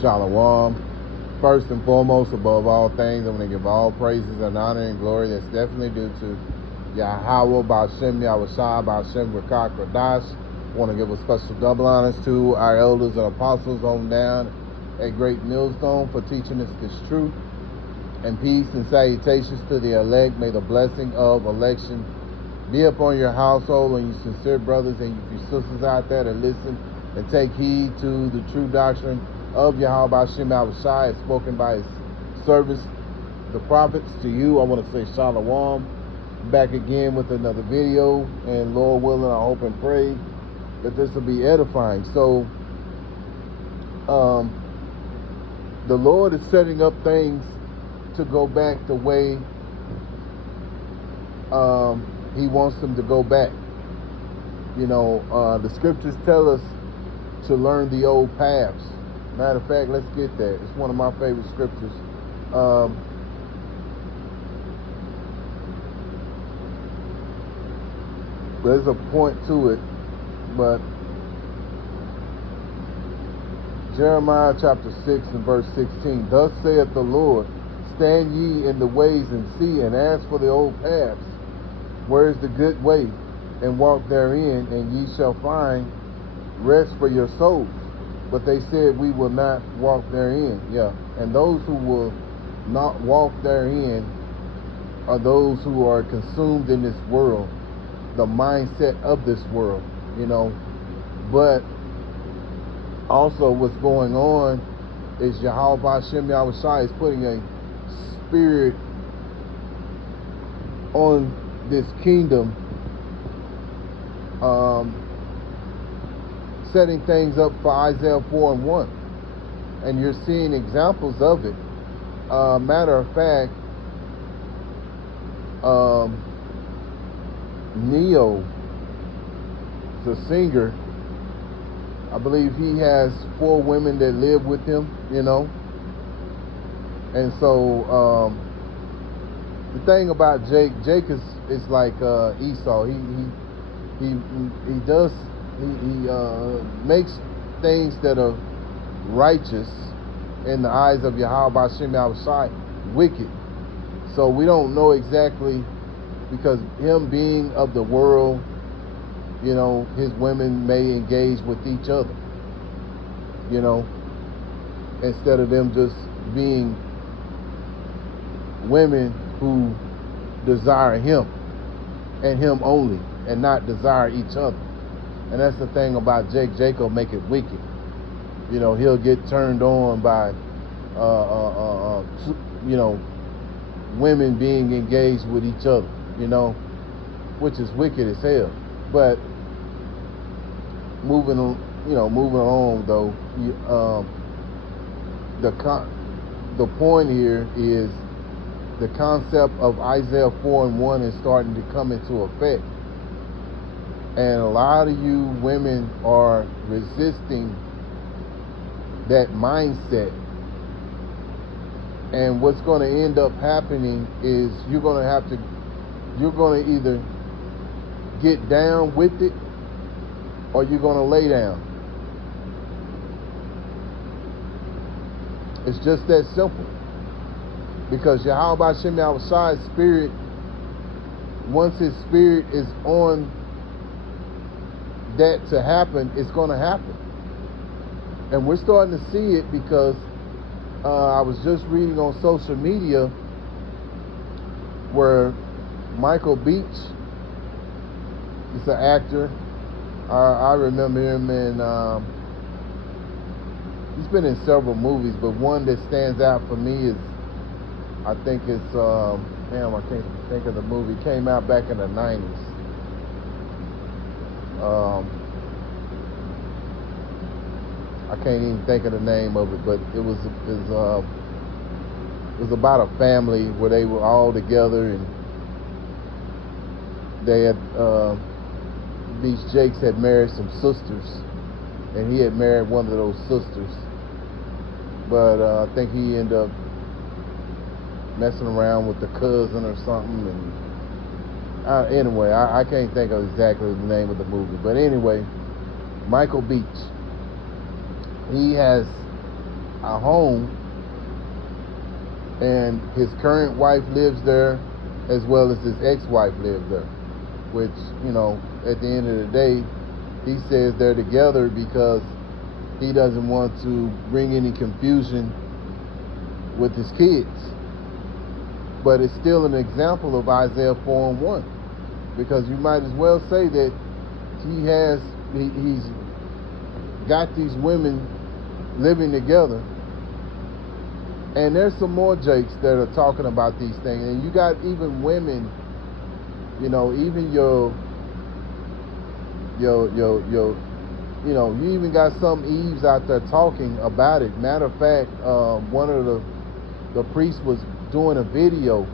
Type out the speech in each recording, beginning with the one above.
Shalom. First and foremost, above all things, I'm going to give all praises and honor and glory that's definitely due to Yahweh, Ba'ashem, Yahushua, Ba'ashem, Rakak, Radash. I want to give a special double honors to our elders and apostles on down at Great Millstone for teaching us this truth. And peace and salutations to the elect. May the blessing of election be upon your household and your sincere brothers and your sisters out there that listen and take heed to the true doctrine of Yahweh Ba'ashem Yahushua, spoken by his servants, the prophets. To you, I want to say Shalom. Back again with another video, and Lord willing, I hope and pray that this will be edifying. So, the Lord is setting up things to go back the way he wants them to go back. You know, the scriptures tell us to learn the old paths. Matter of fact, let's get that. It's one of my favorite scriptures. There's a point to it, but Jeremiah chapter 6 and verse 16. Thus saith the Lord, stand ye in the ways and see, and ask for the old paths. Where is the good way? And walk therein, and ye shall find rest for your souls. But they said, we will not walk therein. Yeah. And those who will not walk therein are those who are consumed in this world, the mindset of this world, you know. But also what's going on is Yahweh Ba'ashem Yahushua is putting a spirit on this kingdom, setting things up for Isaiah 4 and 1. And you're seeing examples of it. Matter of fact, Neo, the singer, I believe he has 4 women that live with him, you know. And so the thing about Jake is like Esau. He makes things that are righteous in the eyes of Yahweh Ba'ashem Yahushua wicked. So we don't know exactly, because him being of the world, you know, his women may engage with each other, you know, instead of them just being women who desire him and him only, and not desire each other. And that's the thing about Jake. Jake will make it wicked. You know, he'll get turned on by, you know, women being engaged with each other, you know, which is wicked as hell. But moving on though, the point here is the concept of Isaiah 4 and 1 is starting to come into effect. And a lot of you women are resisting that mindset. And what's going to end up happening is you're going to either get down with it, or you're going to lay down. It's just that simple. Because Yahweh Ba'ashem Yahushua's spirit, once his spirit is on that to happen, it's going to happen. And we're starting to see it, because I was just reading on social media where Michael Beach is an actor. I remember him in, he's been in several movies, but one that stands out for me is, I think it's, damn, I can't think of the movie. It came out back in the 90s. I can't even think of the name of it, but it was about a family where they were all together, and they had, these Jakes had married some sisters, and he had married one of those sisters, but I think he ended up messing around with the cousin or something, and anyway, I can't think of exactly the name of the movie, but anyway, Michael Beach, he has a home, and his current wife lives there, as well as his ex-wife lives there. Which, you know, at the end of the day, he says they're together because he doesn't want to bring any confusion with his kids. But it's still an example of Isaiah 4:1, because you might as well say that he's got these women living together. And there's some more Jakes that are talking about these things. And you got even women, you know, even you even got some Eves out there talking about it. Matter of fact, one of the priests was doing a video,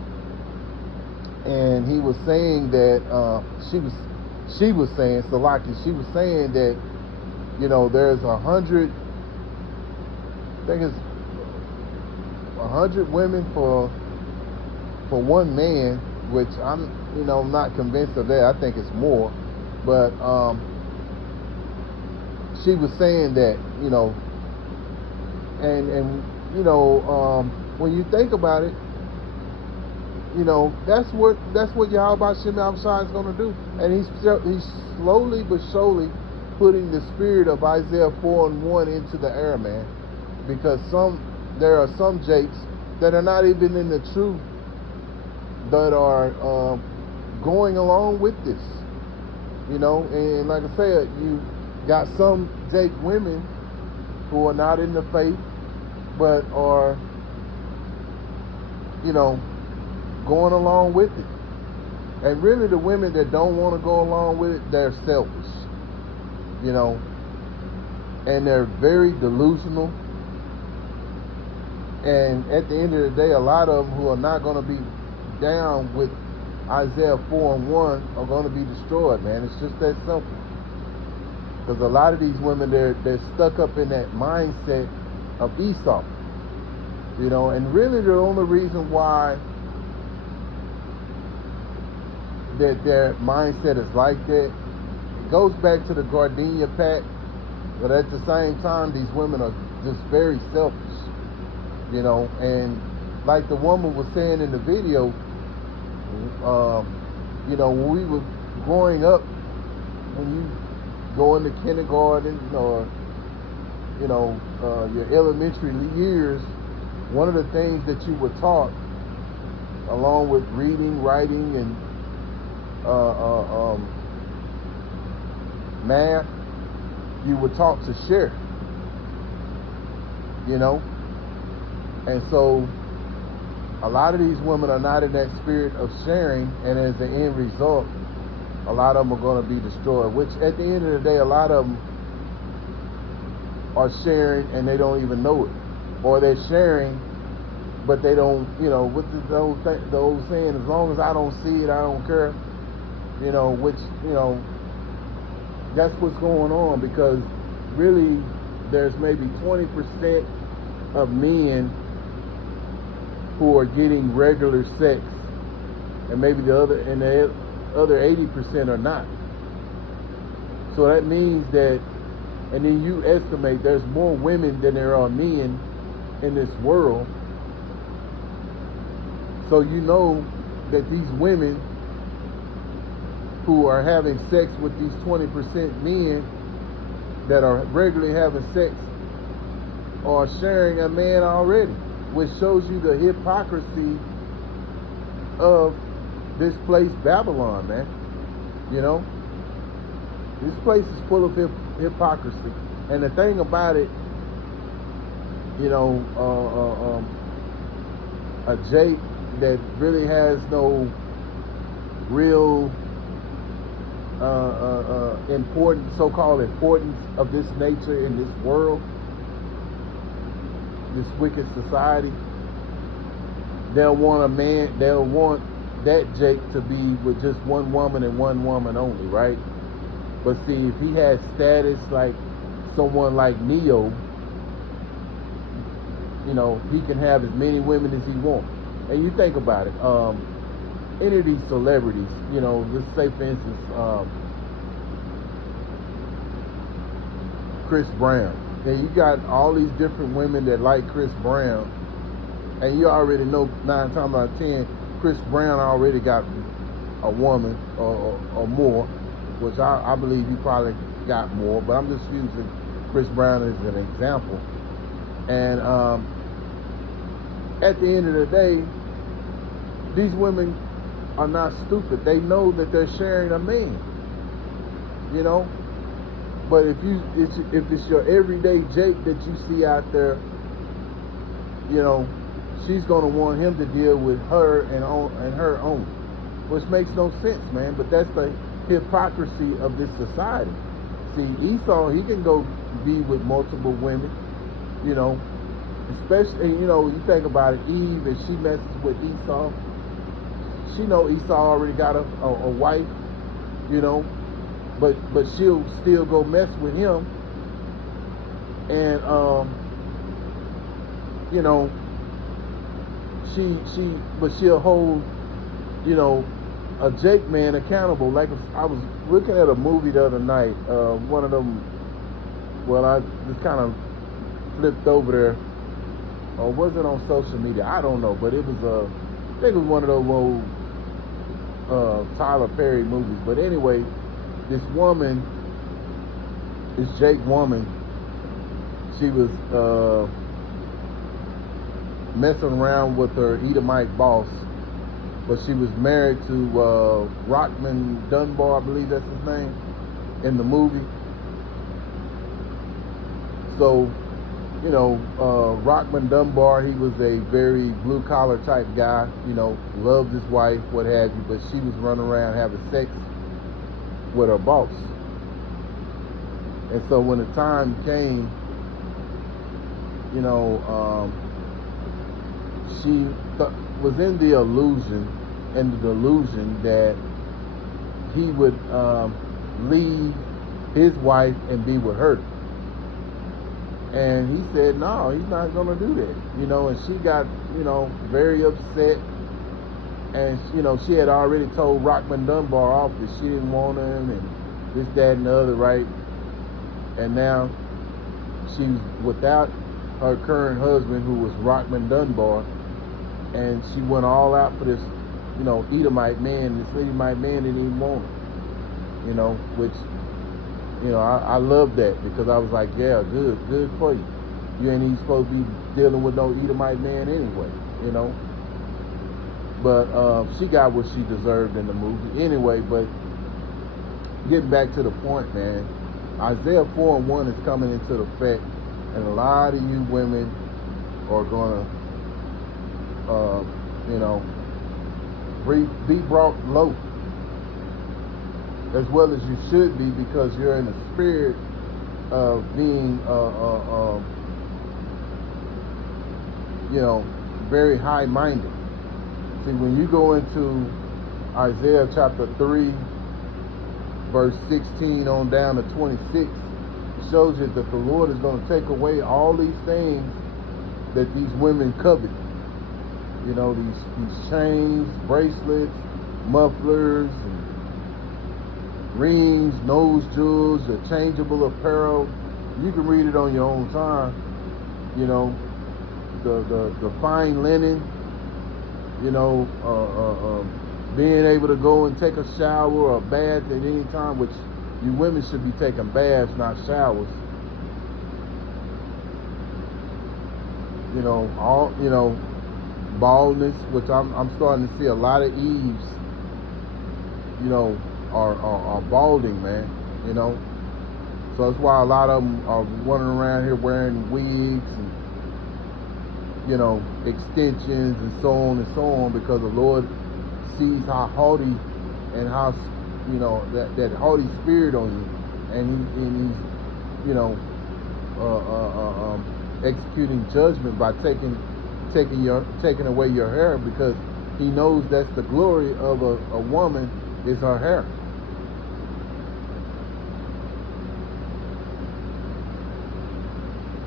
and he was saying that she was saying, Salaki, she was saying that, you know, there's 100, I think it's 100 women for one man, which I'm, you know, not convinced of that. I think it's more. But she was saying that, you know, and you know, when you think about it, you know, that's what Yahweh Shem Shai is going to do. And he's slowly but surely putting the spirit of Isaiah 4:1 into the air, man. Because there are some Jakes that are not even in the truth, that are going along with this, you know. And like I said, you got some Jake women who are not in the faith, but are, you know, going along with it. And really, the women that don't want to go along with it, they're selfish, you know, and they're very delusional. And at the end of the day, a lot of them who are not going to be down with Isaiah 4:1 are going to be destroyed, man. It's just that simple. Because a lot of these women, they're stuck up in that mindset of Esau, you know. And really, the only reason why that their mindset is like that, it goes back to the Gardenia Pact. But at the same time, these women are just very selfish, you know. And like the woman was saying in the video, you know, when we were growing up, when you go into kindergarten or, you know, your elementary years, one of the things that you were taught, along with reading, writing, and math, you were taught to share, you know. And so a lot of these women are not in that spirit of sharing, and as the end result, a lot of them are going to be destroyed. Which at the end of the day, a lot of them are sharing and they don't even know it, or they're sharing but they don't, you know, with the old saying, as long as I don't see it, I don't care, you know. Which, you know, that's what's going on, because really there's maybe 20% of men who are getting regular sex, and maybe the other 80% are not. So that means that, and then you estimate there's more women than there are men in this world. So you know that these women who are having sex with these 20% men that are regularly having sex are sharing a man already, which shows you the hypocrisy of this place, Babylon, man. You know, this place is full of hypocrisy. And the thing about it, you know, a Jake that really has no real so-called importance of this nature in this world, this wicked society, they'll want that Jake to be with just one woman and one woman only, right? But see, if he has status like someone like Neo, you know, he can have as many women as he wants. And you think about it, any of these celebrities, you know, let's say for instance, Chris Brown. And you got all these different women that like Chris Brown, and you already know 9 times out of 10, Chris Brown already got a woman or more, which I believe he probably got more, but I'm just using Chris Brown as an example. And at the end of the day, these women are not stupid. They know that they're sharing a man, you know. But if it's your everyday Jake that you see out there, you know, she's gonna want him to deal with her and her own, which makes no sense, man. But that's the hypocrisy of this society. See, Esau, he can go be with multiple women, you know, especially, you know, you think about it, Eve, and she messes with Esau. She know Esau already got a wife, you know, but she'll still go mess with him, and you know, but she'll hold, you know, a Jake man accountable. Like, I was looking at a movie the other night, one of them, well, I just kind of flipped over there, or was it on social media? I don't know, but it was I think it was one of those old Tyler Perry movies. But anyway, this woman, this Jake woman, she was messing around with her Edomite boss, but she was married to Rockman Dunbar, I believe that's his name, in the movie. So, you know, Rockman Dunbar, he was a very blue-collar type guy, you know, loved his wife, what have you, but she was running around having sex with her boss. And so when the time came, you know, she was in the illusion and the delusion that he would leave his wife and be with her. And he said, no, he's not going to do that, you know. And she got, you know, very upset. And, you know, she had already told Rockman Dunbar off that she didn't want him and this, that, and the other, right? And now she's without her current husband, who was Rockman Dunbar. And she went all out for this, you know, Edomite man. This Edomite man didn't even want her, you know, which, you know, I love that, because I was like, yeah, good for you. You ain't even supposed to be dealing with no Edomite man anyway, you know. But she got what she deserved in the movie anyway. But getting back to the point, man, Isaiah 4:1 is coming into effect, and a lot of you women are gonna, you know, be brought low, as well as you should be, because you're in the spirit of being, you know, very high-minded. See, when you go into Isaiah chapter 3, verse 16 on down to 26, it shows you that the Lord is going to take away all these things that these women covet. You know, these chains, bracelets, mufflers, and rings, nose jewels, the changeable apparel. You can read it on your own time. You know, the fine linen. You know, being able to go and take a shower or a bath at any time, which you women should be taking baths, not showers. You know, all, you know, baldness, which I'm starting to see a lot of Eves, you know, are balding, man, you know. So that's why a lot of them are running around here wearing wigs and, you know, extensions and so on, because the Lord sees how haughty and how, you know, that haughty spirit on you, and he's, you know, executing judgment by taking away your hair, because he knows that's the glory of a woman, is her hair.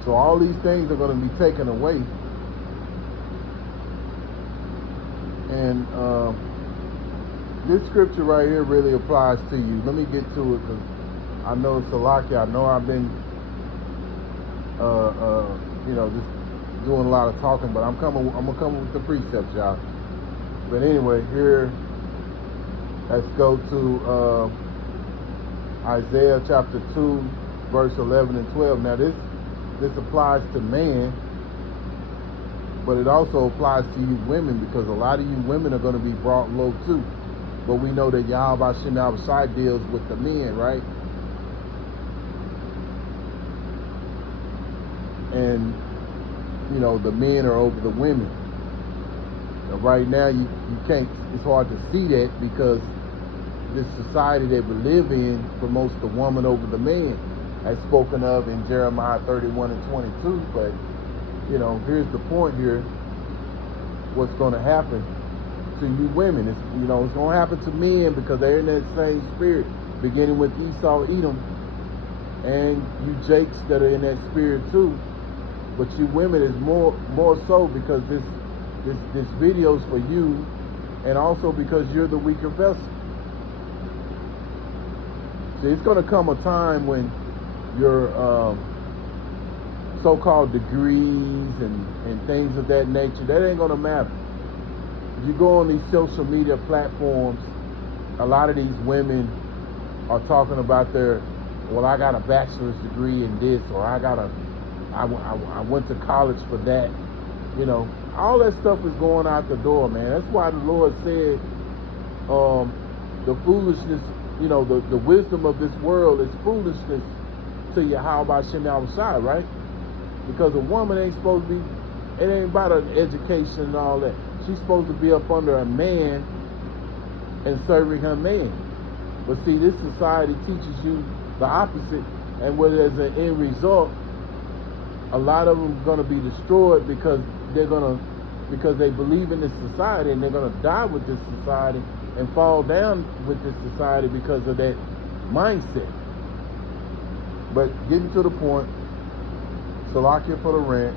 So all these things are going to be taken away. And this scripture right here really applies to you. Let me get to it, because I know Salaki, I know I've been just doing a lot of talking, but I'm gonna come with the precepts, y'all. But anyway, here, let's go to Isaiah chapter 2, verse 11 and 12. Now this applies to man, but it also applies to you women, because a lot of you women are going to be brought low too. But we know that Yahweh Shem Yahushai deals with the men, right? And the men are over the women. Now, right now you can't, it's hard to see that, because this society that we live in promotes the woman over the man, as spoken of in Jeremiah 31 and 22. But here's the point here. What's going to happen to you women? It's going to happen to men, because they're in that same spirit, beginning with Esau, Edom, and you Jakes that are in that spirit too. But you women is more so, because this video's for you, and also because you're the weaker vessel. See, it's going to come a time when your so-called degrees and things of that nature, that ain't going to matter. If you go on these social media platforms, a lot of these women are talking about well, I got a bachelor's degree in this, or I went to college for that. All that stuff is going out the door, man. That's why the Lord said the foolishness, the wisdom of this world is foolishness to Yahweh Shem Yahushai, right? Because a woman ain't supposed to be, it ain't about an education and all that. She's supposed to be up under a man and serving her man. But see, this society teaches you the opposite, and where as an end result, a lot of them are going to be destroyed, because they believe in this society, and they're going to die with this society and fall down with this society because of that mindset. But getting to the point, Salakia for the rant,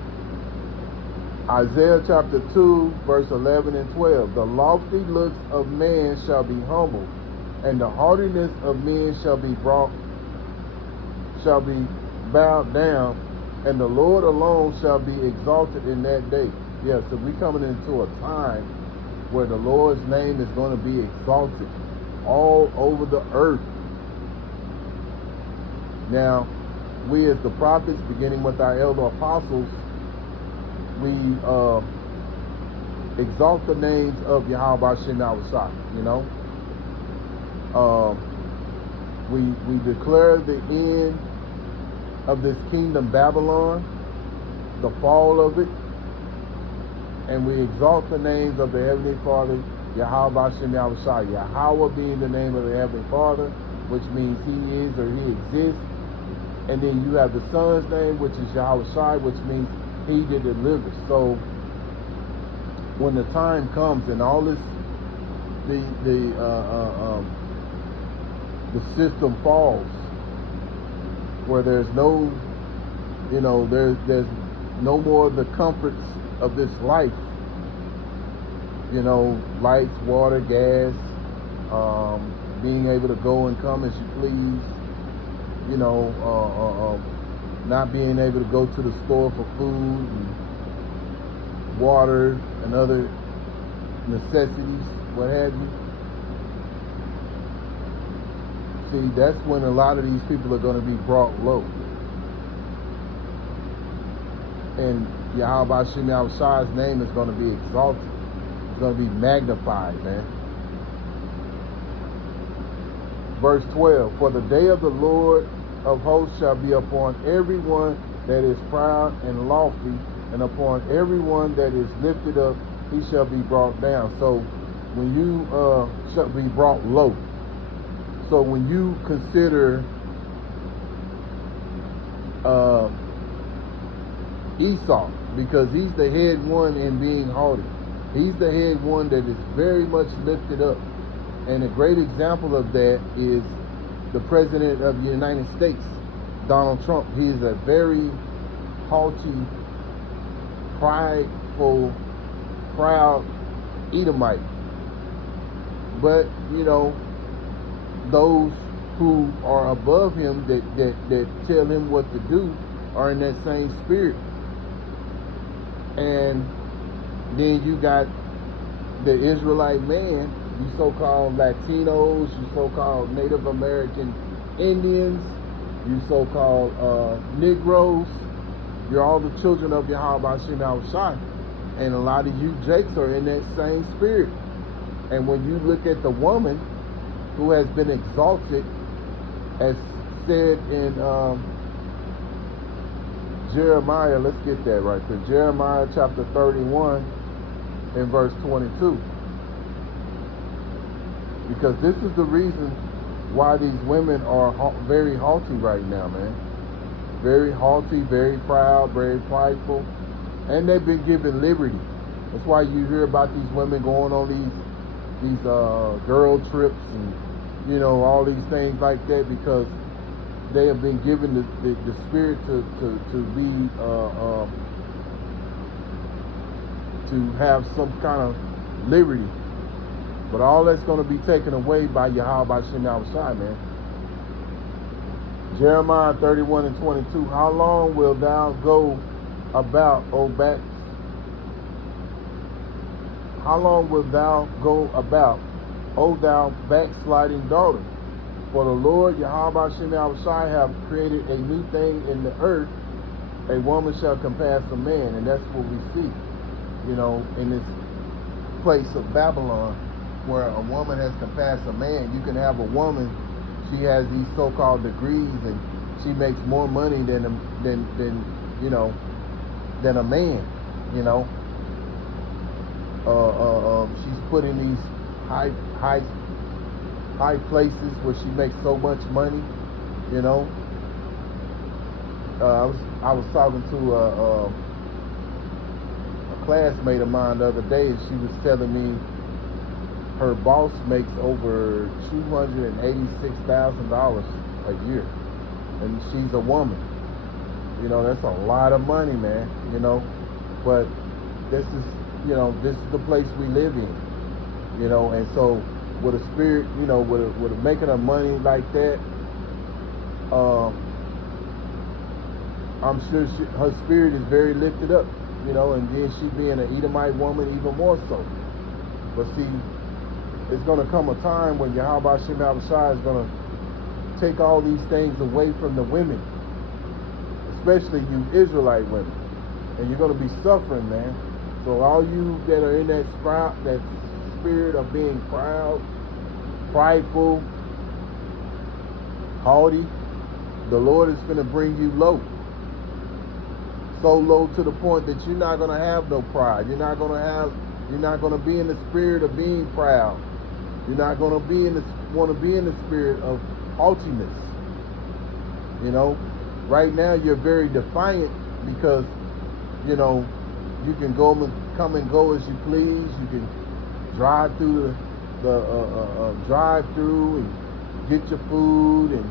Isaiah chapter 2, verse 11 and 12. The lofty looks of man shall be humbled, and the haughtiness of men shall be bowed down, and the Lord alone shall be exalted in that day. Yes, so we're coming into a time where the Lord's name is going to be exalted all over the earth. Now, we as the prophets, beginning with our elder apostles, we exalt the names of Yahweh Shem Yahushai. We declare the end of this kingdom Babylon, the fall of it, and we exalt the names of the Heavenly Father, Yahweh Shem Yahushai. Yahweh being the name of the Heavenly Father, which means He is or He exists. And then you have the Son's name, which is Yahushai, which means He that delivers. So when the time comes and all this, the system falls, where there's no, there's no more of the comforts of this life, lights, water, gas, being able to go and come as you please, not being able to go to the store for food and water and other necessities, what have you. See, that's when a lot of these people are going to be brought low. And Yahweh Shem Yahushai's name is going to be exalted. It's going to be magnified, man. Verse 12, for the day of the Lord of hosts shall be upon everyone that is proud and lofty, and upon everyone that is lifted up, he shall be brought down. So when you shall be brought low. So when you consider Esau, because he's the head one in being haughty, he's the head one that is very much lifted up. And a great example of that is the President of the United States, Donald Trump. He is a very haughty, prideful, proud Edomite. But, those who are above him that tell him what to do, are in that same spirit. And then you got the Israelite man, you so-called Latinos, you so-called Native American Indians, you so-called Negroes. You're all the children of Yahweh Shem Yahushai. And a lot of you Jakes are in that same spirit. And when you look at the woman who has been exalted, as said in Jeremiah, let's get that right there. Jeremiah chapter 31 and verse 22. Because this is the reason why these women are very haughty right now, man. Very haughty, very proud, very prideful. And they've been given liberty. That's why you hear about these women going on these girl trips and, you know, all these things like that, because they have been given the spirit to be to have some kind of liberty. But all that's going to be taken away by Yahweh Shem Yahushai, man. Jeremiah 31 and 22. How long wilt thou go about, O back? How long wilt thou go about, O thou backsliding daughter? For the Lord Yahweh Shem Yahushai have created a new thing in the earth. A woman shall compass a man. And that's what we see, you know, in this place of Babylon, where a woman has compassed a man. You can have a woman, she has these so-called degrees, and she makes more money than you know, than a man, you know. She's put in these high places where she makes so much money, you know. I was talking to a classmate of mine the other day, and she was telling me her boss makes over $286,000 a year, and she's a woman. You know, that's a lot of money, man. You know, but this is, you know, this is the place we live in. You know, and so with a spirit, you know, with making her money like that, I'm sure her spirit is very lifted up. You know, and then she being an Edomite woman, even more so. But see, it's going to come a time when Yahweh Shem Yahushai is going to take all these things away from the women, especially you Israelite women, and you're going to be suffering, man. So all you that are in that spirit of being proud, prideful, haughty, the Lord is going to bring you low. So low to the point that you're not going to have no pride. You're not going to be in the spirit of being proud. You're not going to want to be in the spirit of haughtiness. You know, right now you're very defiant because, you know, you can come and go as you please. You can drive through the drive-through and get your food and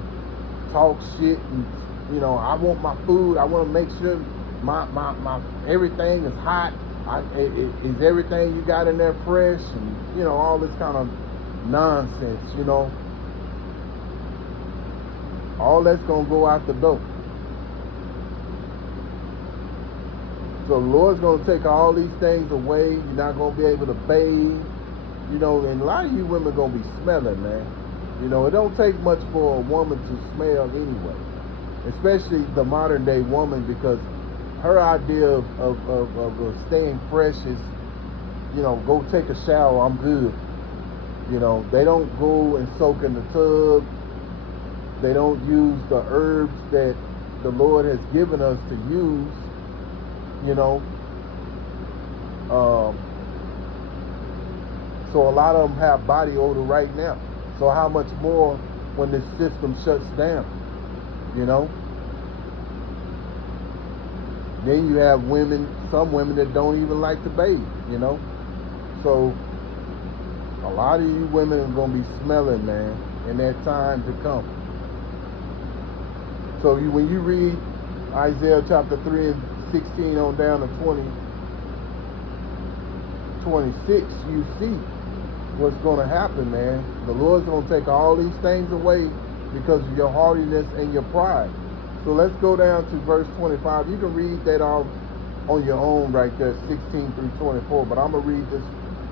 talk shit, and, you know, I want my food. I want to make sure my everything is hot. Is everything you got in there fresh? And, you know, all this kind of nonsense, you know. All that's going to go out the door. So the Lord's going to take all these things away. You're not going to be able to bathe. You know, and a lot of you women are going to be smelling, man. You know, it don't take much for a woman to smell anyway. Especially the modern day woman, because her idea of staying fresh is, you know, go take a shower, I'm good. You know, they don't go and soak in the tub. They don't use the herbs that the Lord has given us to use, you know. So a lot of them have body odor right now. So how much more when this system shuts down, you know? Then you have some women that don't even like to bathe, you know? So a lot of you women are going to be smelling, man, in that time to come. So when you read Isaiah chapter 3 and 16 on down to 26, you see what's going to happen, man. The Lord's going to take all these things away because of your haughtiness and your pride. So let's go down to verse 25. You can read that off on your own right there, 16 through 24. But I'm going to read this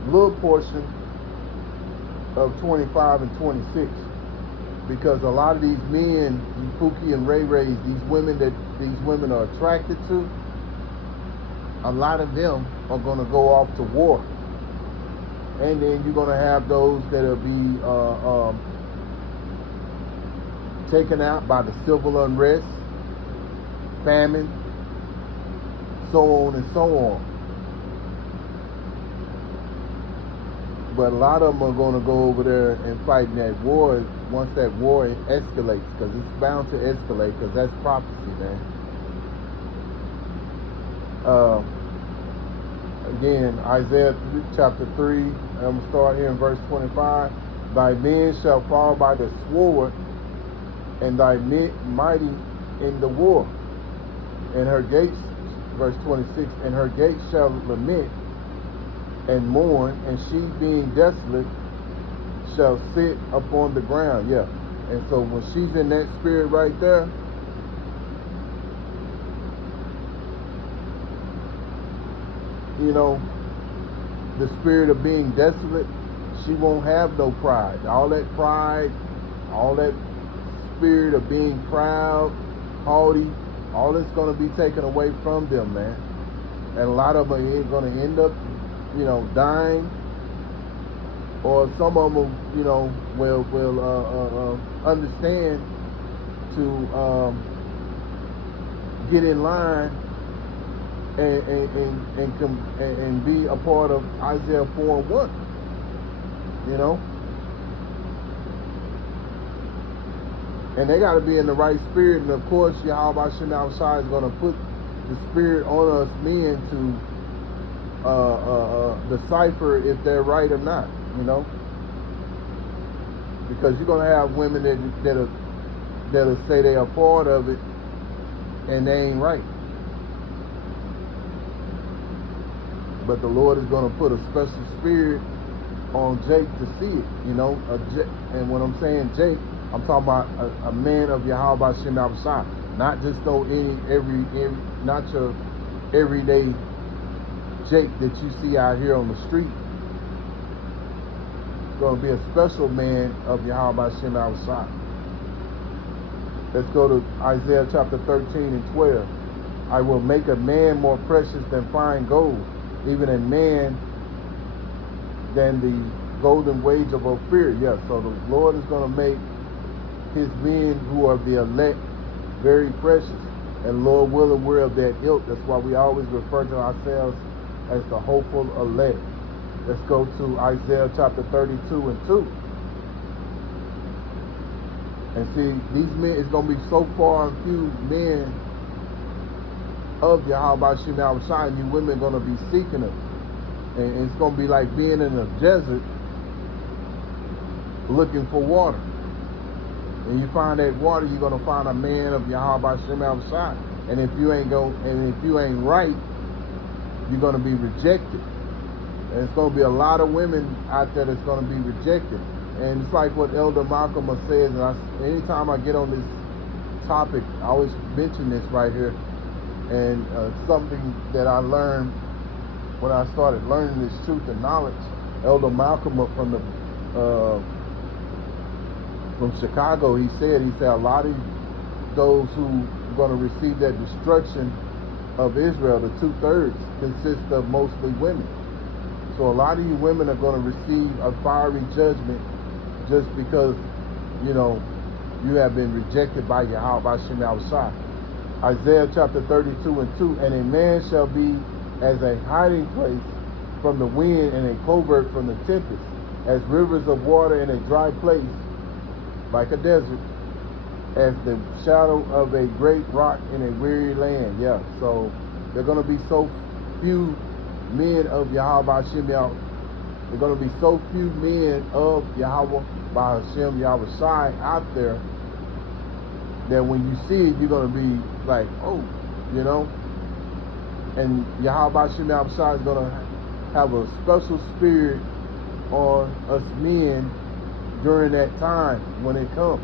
little portion of 25 and 26. Because a lot of these men, Pookie and Ray Rays, these women that these women are attracted to, a lot of them are going to go off to war. And then you're going to have those that will be taken out by the civil unrest, famine, so on and so on. But a lot of them are going to go over there and fight in that war once that war escalates, because it's bound to escalate, because that's prophecy, man. Again, Isaiah chapter 3, I'm going to start here in verse 25. Thy men shall fall by the sword, and thy mighty in the war. And her gates, verse 26, and her gates shall lament and mourn, and she being desolate shall sit upon the ground. Yeah. And so when she's in that spirit right there, you know, the spirit of being desolate, she won't have no pride. All that pride, all that spirit of being proud, haughty, all that's going to be taken away from them, man. And a lot of them are going to end up, you know, dying, or some of them, you know, will understand to get in line and be a part of Isaiah 4:1, you know. And they got to be in the right spirit, and of course, Yahweh Shem outside is going to put the spirit on us men to decipher if they're right or not, you know, because you're gonna have women that'll say they're a part of it and they ain't right. But the Lord is gonna put a special spirit on Jake to see it, you know. And when I'm saying Jake, I'm talking about a man of Yahweh Shem outside, not just no not your everyday Jake that you see out here on the street. It's going to be a special man of Yahweh Shem outside. Let's go to Isaiah chapter 13 and 12. I will make a man more precious than fine gold, even a man than the golden wage of Ophir. Yeah, so the Lord is going to make his men who are the elect very precious. And Lord willing, we're of that ilk. That's why we always refer to ourselves as the hopeful elect. Let's go to Isaiah chapter 32 and 2. And see, these men, it's going to be so far and few men of Yahweh Shem Yahushua, and you women are going to be seeking them. And it's going to be like being in a desert looking for water. And you find that water, you're going to find a man of Yahweh Shem Yahushua. And if you ain't right, you're going to be rejected. And it's going to be a lot of women out there that's going to be rejected. And it's like what Elder Malcolm says, and anytime I get on this topic, I always mention this right here. And something that I learned when I started learning this truth and knowledge, Elder Malcolm from Chicago, he said a lot of those who are going to receive that destruction of Israel, the 2/3, consist of mostly women. So a lot of you women are going to receive a fiery judgment just because, you know, you have been rejected by Yahweh Shem Yahushua. Isaiah chapter 32 and 2, and a man shall be as a hiding place from the wind and a covert from the tempest, as rivers of water in a dry place, like a desert, as the shadow of a great rock in a weary land. Yeah, so they're going to be so few men of Yahweh Shem Yahushua. They're going to be so few men of Yahweh Shem Yahushua out there that when you see it, you're going to be like, oh, you know. And Yahweh Shem Yahushua is going to have a special spirit on us men during that time when it comes.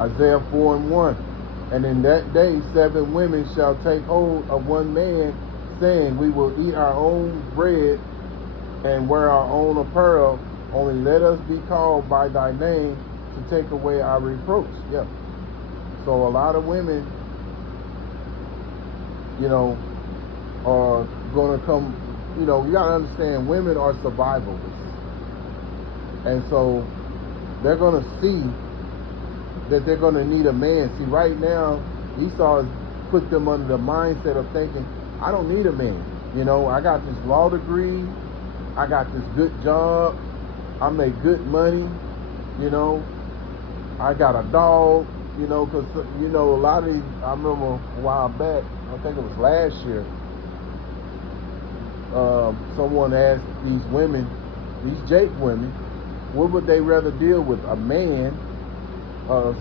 Isaiah 4:1. And in that day 7 women shall take hold of one man, saying, we will eat our own bread and wear our own apparel. Only let us be called by thy name to take away our reproach. Yeah. So a lot of women, are going to come, you got to understand, women are survivalists. And so they're going to see that they're going to need a man. See, right now, Esau has put them under the mindset of thinking, I don't need a man. I got this law degree. I got this good job. I make good money. I got a dog. Because, a lot of these, I remember a while back, I think it was last year, someone asked these women, these Jake women, what would they rather deal with, a man, a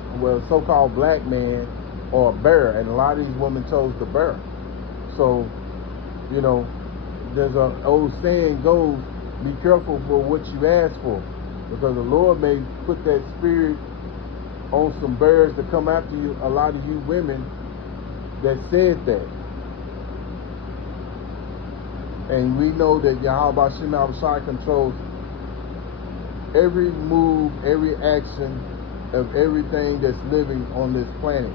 so-called black man, or a bear? And a lot of these women chose the bear. So, there's an old saying goes, be careful for what you ask for, because the Lord may put that spirit on some bears to come after you, a lot of you women that said that. And we know that Yahweh Shem Yahushua controls every move, every action of everything that's living on this planet.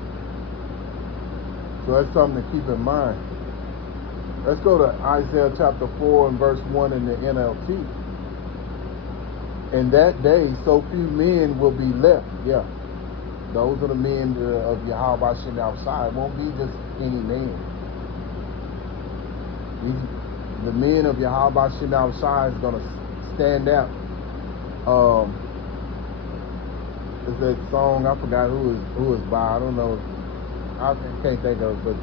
So that's something to keep in mind. Let's go to Isaiah chapter 4 and verse 1 in the NLT. In that day, so few men will be left. Yeah. Those are the men of Yahweh Shem Yahushua. It won't be just any man. The men of Yahweh Shem Yahushua is going to stand out. There's that song, I forgot who is by, I don't know, I can't think of it, but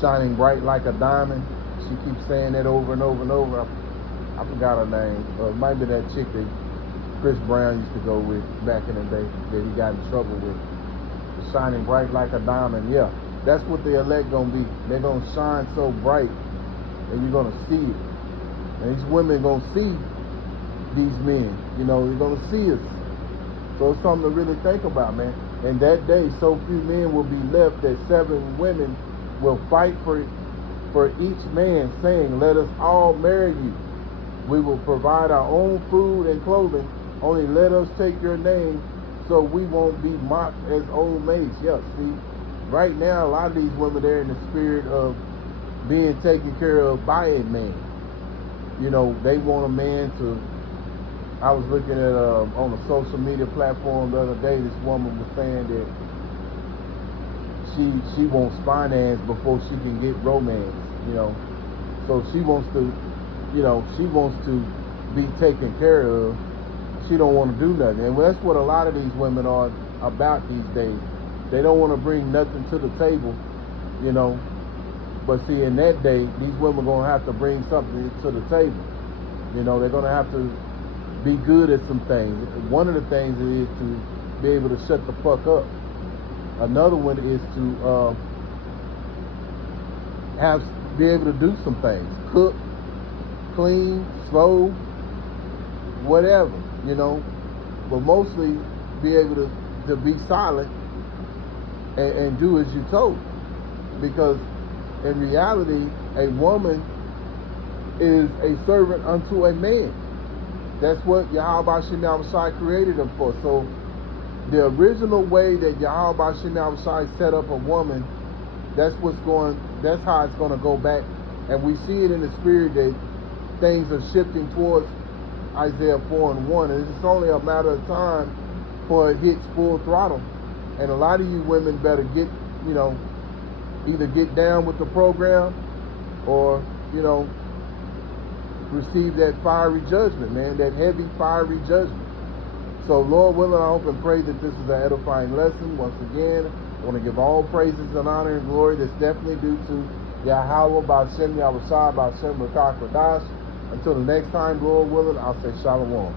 shining bright like a diamond. She keeps saying that over and over and over. I forgot her name. It might be that chick that Chris Brown used to go with back in the day that he got in trouble with. Shining bright like a diamond. Yeah, that's what the elect gonna be. They're gonna shine so bright and you're gonna see it. And these women gonna see these men. They're gonna see us. So it's something to really think about, man. And that day, so few men will be left that 7 women will fight for each man, saying, let us all marry you. We will provide our own food and clothing. Only let us take your name, so we won't be mocked as old maids. Yeah, see, right now, a lot of these women, they're in the spirit of being taken care of by a man. They want a man to, I was looking at, on a social media platform the other day, this woman was saying that she wants finance before she can get romance, So she wants to, she wants to be taken care of. She don't want to do nothing. And that's what a lot of these women are about these days. They don't want to bring nothing to the table, But see, in that day, these women are going to have to bring something to the table. They're going to have to be good at some things. One of the things is to be able to shut the fuck up. Another one is to be able to do some things. Cook, clean, sew, whatever, But mostly be able to be silent and do as you're told. Because in reality, a woman is a servant unto a man. That's what Yahweh Shem Yahushua created them for. So the original way that Yahweh Shem Yahushua set up a woman, that's how it's going to go back. And we see it in the spirit that things are shifting towards Isaiah 4:1. And it's only a matter of time before it hits full throttle. And a lot of you women better get, either get down with the program or, receive that fiery judgment, man, that heavy fiery judgment. So Lord willing, I hope and pray that this is an edifying lesson. Once again, I want to give all praises and honor and glory that's definitely due to Yahweh B'Shem Yahushua B'Shem Rakak Radash. Until the next time, Lord willing, I'll say Shalom.